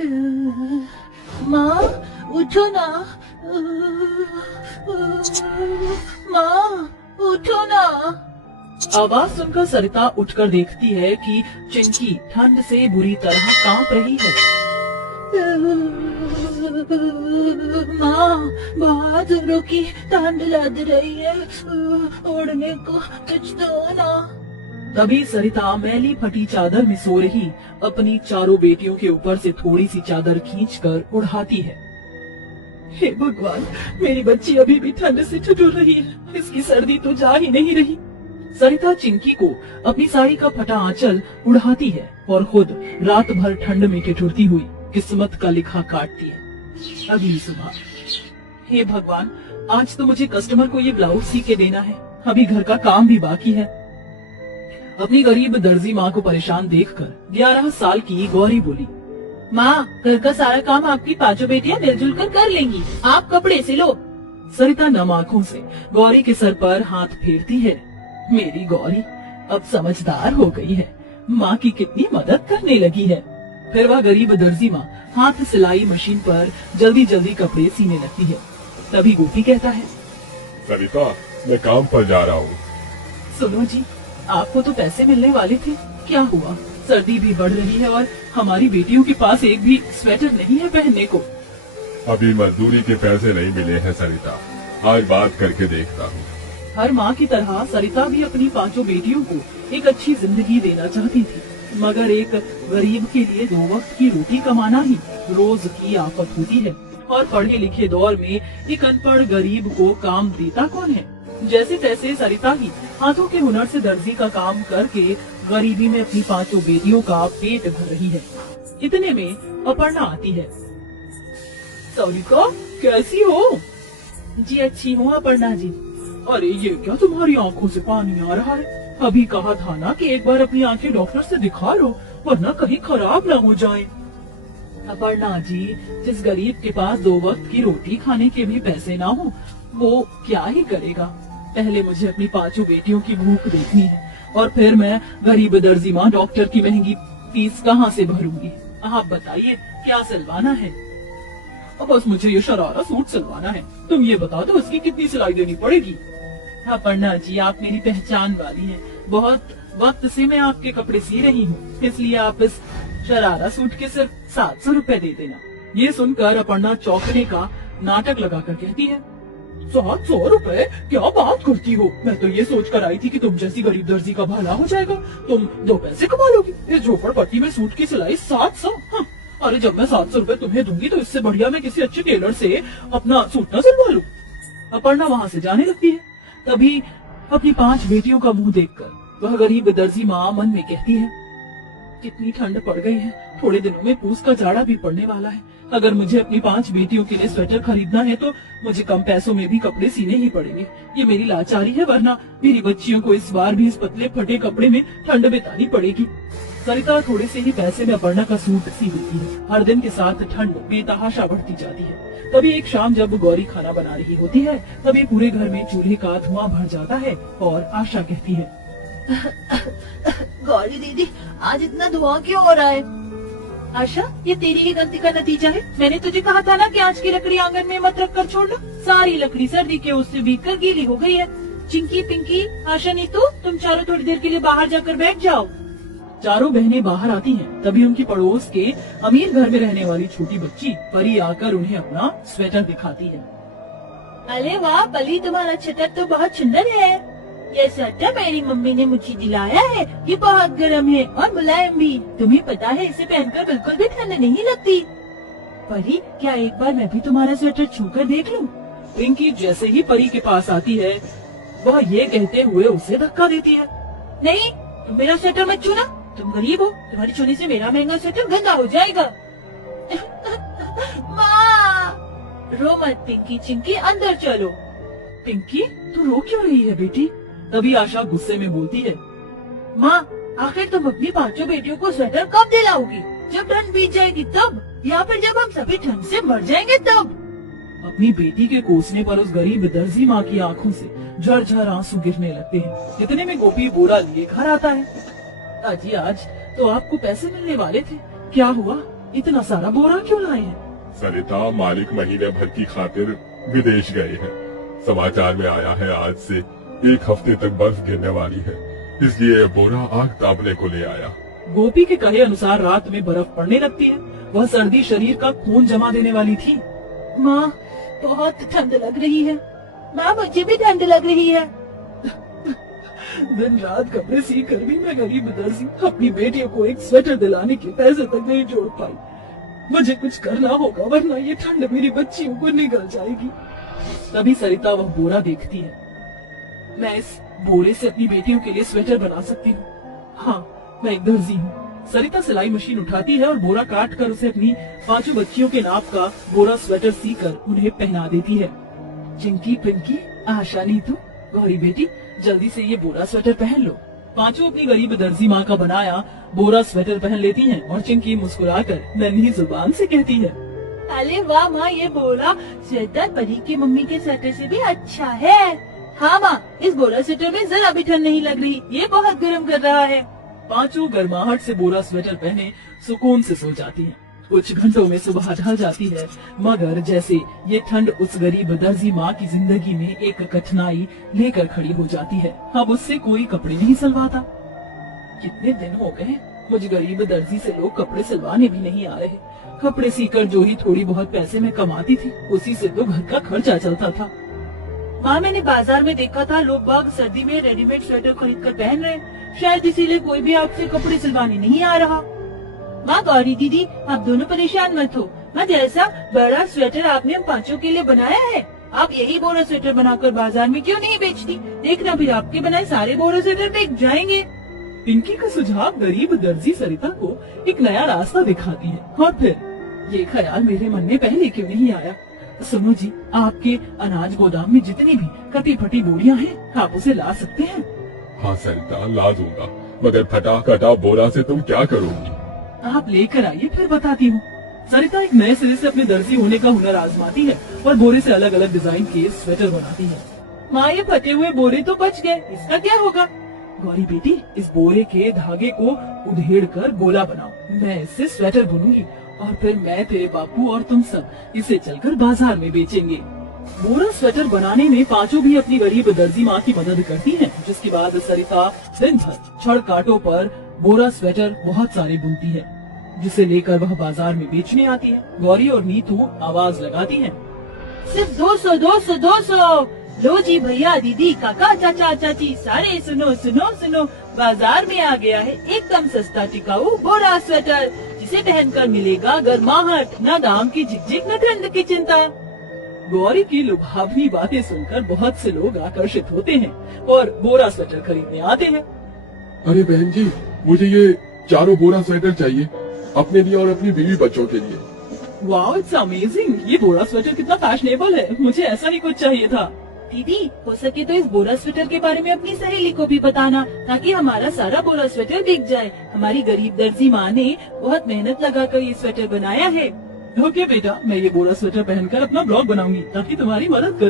माँ उठो ना, माँ उठो ना। आवाज सुनकर सरिता उठकर देखती है कि चिंकी ठंड से बुरी तरह कांप रही है। माँ बहुत जोरों की ठंड लग रही है, ओढ़ने को कुछ दो ना। तभी सरिता मैली फटी चादर में सो रही अपनी चारों बेटियों के ऊपर से थोड़ी सी चादर खींचकर उड़ाती है। हे भगवान, मेरी बच्ची अभी भी ठंड से ठिठुर रही है, इसकी सर्दी तो जा ही नहीं रही। सरिता चिंकी को अपनी साड़ी का फटा आंचल उड़ाती है और खुद रात भर ठंड में ठिठुरती हुई किस्मत का लिखा काटती है। अगली सुबह, हे भगवान, आज तो मुझे कस्टमर को ये ब्लाउज सी के देना है, अभी घर का काम भी बाकी है। अपनी गरीब दर्जी माँ को परेशान देखकर 11 साल की गौरी बोली, माँ घर का सारा काम आपकी पांचों बेटियां मिलजुल कर लेंगी, आप कपड़े सिलो। सरिता नम आंखों से गौरी के सर पर हाथ फेरती है। मेरी गौरी अब समझदार हो गई है, माँ की कितनी मदद करने लगी है। फिर वह गरीब दर्जी माँ हाथ सिलाई मशीन पर जल्दी जल्दी कपड़े सीने लगती है। तभी गोपी कहता है, सरिता मैं काम पर जा रहा हूँ। सुनो जी, आपको तो पैसे मिलने वाले थे, क्या हुआ? सर्दी भी बढ़ रही है और हमारी बेटियों के पास एक भी स्वेटर नहीं है पहनने को। अभी मजदूरी के पैसे नहीं मिले हैं सरिता, आज बात करके देखता हूँ। हर माँ की तरह सरिता भी अपनी पांचों बेटियों को एक अच्छी जिंदगी देना चाहती थी, मगर एक गरीब के लिए 2 वक्त की रोटी कमाना ही रोज की आफत होती है। और पढ़े लिखे दौर में एक अनपढ़ गरीब को काम देता कौन है? जैसे तैसे सरिता ही हाथों के हुनर से दर्जी का काम करके गरीबी में अपनी पांचों बेटियों का पेट भर रही है। इतने में अपर्णा आती है। सरिता कैसी हो? जी अच्छी हूँ अपर्णा जी। अरे ये क्या तुम्हारी आंखों से पानी आ रहा है? अभी कहा था ना कि एक बार अपनी आंखें डॉक्टर से दिखा लो, वरना कहीं खराब ना हो जाए। अपर्णा जी, जिस गरीब के पास 2 वक्त की रोटी खाने के भी पैसे ना हो, वो क्या ही करेगा? पहले मुझे अपनी पांचों बेटियों की भूख देखनी है और फिर मैं गरीब दर्जी माँ डॉक्टर की महंगी फीस कहाँ से भरूंगी? आप बताइए क्या सिलवाना है? बस मुझे ये शरारा सूट सिलवाना है, तुम ये बता दो इसकी कितनी सिलाई देनी पड़ेगी? अपर्णा जी, आप मेरी पहचान वाली हैं, बहुत वक्त से मैं आपके कपड़े सी रही हूँ, इसलिए आप इस शरारा सूट के सिर्फ 700 रुपए दे देना। ये सुनकर अपर्णा चौंकने का नाटक लगाकर कहती है, 700 रुपए? क्या बात करती हो? मैं तो ये सोच कर आई थी कि तुम जैसी गरीब दर्जी का भला हो जाएगा, तुम 2 पैसे कमा लोगी। इस झोपड़पट्टी में सूट की सिलाई 700? हाँ। अरे जब मैं 700 रुपए तुम्हें दूंगी तो इससे बढ़िया मैं किसी अच्छे टेलर से अपना सूट न सिलवा लूं। अपर्णा वहाँ से जाने लगती है। तभी अपनी 5 बेटियों का मुंह देखकर वह गरीब दर्जी माँ मन में कहती है, कितनी ठंड पड़ गई है, थोड़े दिनों में पूस का जाड़ा भी पड़ने वाला है। अगर मुझे अपनी 5 बेटियों के लिए स्वेटर खरीदना है तो मुझे कम पैसों में भी कपड़े सीने ही पड़ेंगे। ये मेरी लाचारी है, वरना मेरी बच्चियों को इस बार भी इस पतले फटे कपड़े में ठंड बितानी पड़ेगी। सरिता थोड़े से ही पैसे में अपर्णा का सूट सी देती है। हर दिन के साथ ठंड बेतहाशा बढ़ती जाती है। तभी एक शाम जब गौरी खाना बना रही होती है, तभी पूरे घर में चूल्हे का धुआं भर जाता है और आशा कहती है, गौरी दीदी, आज इतना धुआं क्यों हो रहा है? आशा, ये तेरी ही गलती का नतीजा है। मैंने तुझे कहा था ना कि आज की लकड़ी आंगन में मत रख कर छोड़ना। सारी लकड़ी सर्दी के उससे भीग कर गीली हो गई है। चिंकी, पिंकी, आशा, नीतू, तुम चारों थोड़ी देर के लिए बाहर जाकर बैठ जाओ। चारों बहनें बाहर आती हैं। तभी उनकी पड़ोस के अमीर घर में रहने वाली छोटी बच्ची परी आकर उन्हें अपना स्वेटर दिखाती है। अरे वाह परी, तुम्हारा स्वेटर तो बहुत सुंदर है। ये स्वेटर मेरी मम्मी ने मुझे दिलाया है। ये बहुत गर्म है और मुलायम भी। तुम्हें पता है इसे पहनकर बिल्कुल भी ठंड नहीं लगती। परी, क्या एक बार मैं भी तुम्हारा स्वेटर छूकर देख लूं? पिंकी जैसे ही परी के पास आती है, वह ये कहते हुए उसे धक्का देती है। नहीं, तुम मेरा स्वेटर मत छूना, तुम गरीब हो, तुम्हारी छूने से मेरा महंगा स्वेटर गंदा हो जाएगा। माँ, रो मत पिंकी, चिंकी अंदर चलो। पिंकी, तू रो क्यों रही है बेटी? तभी आशा गुस्से में बोलती है, माँ, आखिर तुम अपनी 5 बेटियों को स्वेटर कब दिलाओगी? जब ठंड बीत जाएगी तब, या फिर जब हम सभी ठंड से मर जाएंगे तब? अपनी बेटी के कोसने पर उस गरीब दर्जी माँ की आंखों से झरझर आंसू गिरने लगते हैं। इतने में गोपी बोरा लिए घर आता है। अजी, आज तो आपको पैसे मिलने वाले थे, क्या हुआ? इतना सारा बोरा क्यों लाए हैं? सरिता, मालिक महीने भर की खातिर विदेश गए हैं। समाचार में आया है आज से 1 हफ्ते तक बर्फ गिरने वाली है, इसलिए ये बोरा आग तापने को ले आया। गोपी के कहे अनुसार रात में बर्फ पड़ने लगती है। वह सर्दी शरीर का खून जमा देने वाली थी। माँ, बहुत ठंड लग रही है। माँ, मुझे भी ठंड लग रही है। दिन रात कपड़े सी कर भी मैं गरीब दर्जी अपनी बेटियों को एक स्वेटर दिलाने के पैसे तक नहीं जोड़ पाई। मुझे कुछ करना होगा, वरना ये ठंड मेरी बच्चियों को निगल जाएगी। तभी सरिता वह बोरा देखती है। मैं इस बोरे से अपनी बेटियों के लिए स्वेटर बना सकती हूँ। हाँ, मैं एक दर्जी हूँ। सरिता सिलाई मशीन उठाती है और बोरा काट कर उसे अपनी 5 बच्चियों के नाप का बोरा स्वेटर सीकर उन्हें पहना देती है। चिंकी, पिंकी, आशा, नीतू, गौरी बेटी, जल्दी से ये बोरा स्वेटर पहन लो। 5 अपनी गरीब दर्जी माँ का बनाया बोरा स्वेटर पहन लेती हैं और चिंकी मुस्कुराकर नन्ही जुबान से कहती है, अरे वाह माँ, ये बोरा स्वेटर परी की मम्मी के स्वेटर से भी अच्छा है। हाँ माँ, इस बोरा स्वेटर में जरा भी ठंड नहीं लग रही, ये बहुत गर्म कर रहा है। 5 गर्माहट से बोरा स्वेटर पहने सुकून से सो जाती हैं। कुछ घंटों में सुबह ढल जाती है, मगर जैसे ये ठंड उस गरीब दर्जी माँ की जिंदगी में एक कठिनाई लेकर खड़ी हो जाती है। अब उससे कोई कपड़े नहीं सिलवाता। कितने दिन हो गए मुझे गरीब दर्जी से लोग कपड़े सिलवाने भी नहीं आ रहे। कपड़े सीकर जो ही थोड़ी बहुत पैसे में कमाती थी, उसी से तो घर का खर्चा चलता था। माँ, मैंने बाजार में देखा था लोग बाग सर्दी में रेडीमेड स्वेटर खरीद कर पहन रहे हैं। शायद इसीलिए कोई भी आपसे कपड़े सिलवाने नहीं आ रहा। माँ, गौरी दीदी, आप दोनों परेशान मत हो। माँ, जैसा बड़ा स्वेटर आपने हम 5 के लिए बनाया है, आप यही बोरा स्वेटर बनाकर बाजार में क्यों नहीं बेचती? देखना, फिर आपके बनाए सारे बोरा स्वेटर बिक जाएंगे। पिंकी का सुझाव गरीब दर्जी सरिता को एक नया रास्ता दिखाती है। और फिर ये ख्याल मेरे मन में पहले क्यों नहीं आया? सुनो जी, आपके अनाज गोदाम में जितनी भी कटी फटी बोरियां हैं, आप उसे ला सकते हैं? हाँ सरिता, ला दूंगा, मगर फटा कटा बोरा से तुम क्या करोगी? आप लेकर आइए, फिर बताती हूँ। सरिता एक नए सिरे से अपने दर्जी होने का हुनर आजमाती है और बोरे से अलग अलग डिजाइन के स्वेटर बनाती है। माँ, ये फटे हुए बोरे तो बच गए, इसका क्या होगा? गौरी बेटी, इस बोरे के धागे को उधेड़ कर गोला बनाओ। मैं इससे स्वेटर बुनूंगी और फिर मैं, तेरे बापू और तुम सब इसे चलकर बाजार में बेचेंगे। बोरा स्वेटर बनाने में 5 भी अपनी गरीब दर्जी माँ की मदद करती हैं, जिसके बाद सरिता दिन भर छड़ कांटों पर बोरा स्वेटर बहुत सारे बुनती है, जिसे लेकर वह बाजार में बेचने आती है। गौरी और नीतू आवाज लगाती हैं, सिर्फ 200, 200, 200। लो जी भैया, दीदी, काका, चाचा, चाची, सारे सुनो सुनो सुनो, बाजार में आ गया है एकदम सस्ता टिकाऊ बोरा स्वेटर, जिसे पहनकर मिलेगा गर्माहट, न दाम की झिकझिक, न ठंड की चिंता। गौरी की लुभावनी बातें सुनकर बहुत से लोग आकर्षित होते हैं और बोरा स्वेटर खरीदने आते हैं। अरे बहन जी, मुझे ये 4 बोरा स्वेटर चाहिए, अपने लिए और अपनी बीवी बच्चों के लिए। Wow, it's amazing! ये बोरा स्वेटर कितना फैशनेबल है, मुझे ऐसा ही कुछ चाहिए था। दीदी, हो सके तो इस बोरा स्वेटर के बारे में अपनी सहेली को भी बताना, ताकि हमारा सारा बोरा स्वेटर बिक जाए। हमारी गरीब दर्जी माँ ने बहुत मेहनत लगाकर ये स्वेटर बनाया है। ओके बेटा, मैं ये बोरा स्वेटर पहनकर अपना ब्लॉग बनाऊंगी ताकि तुम्हारी मदद करूं।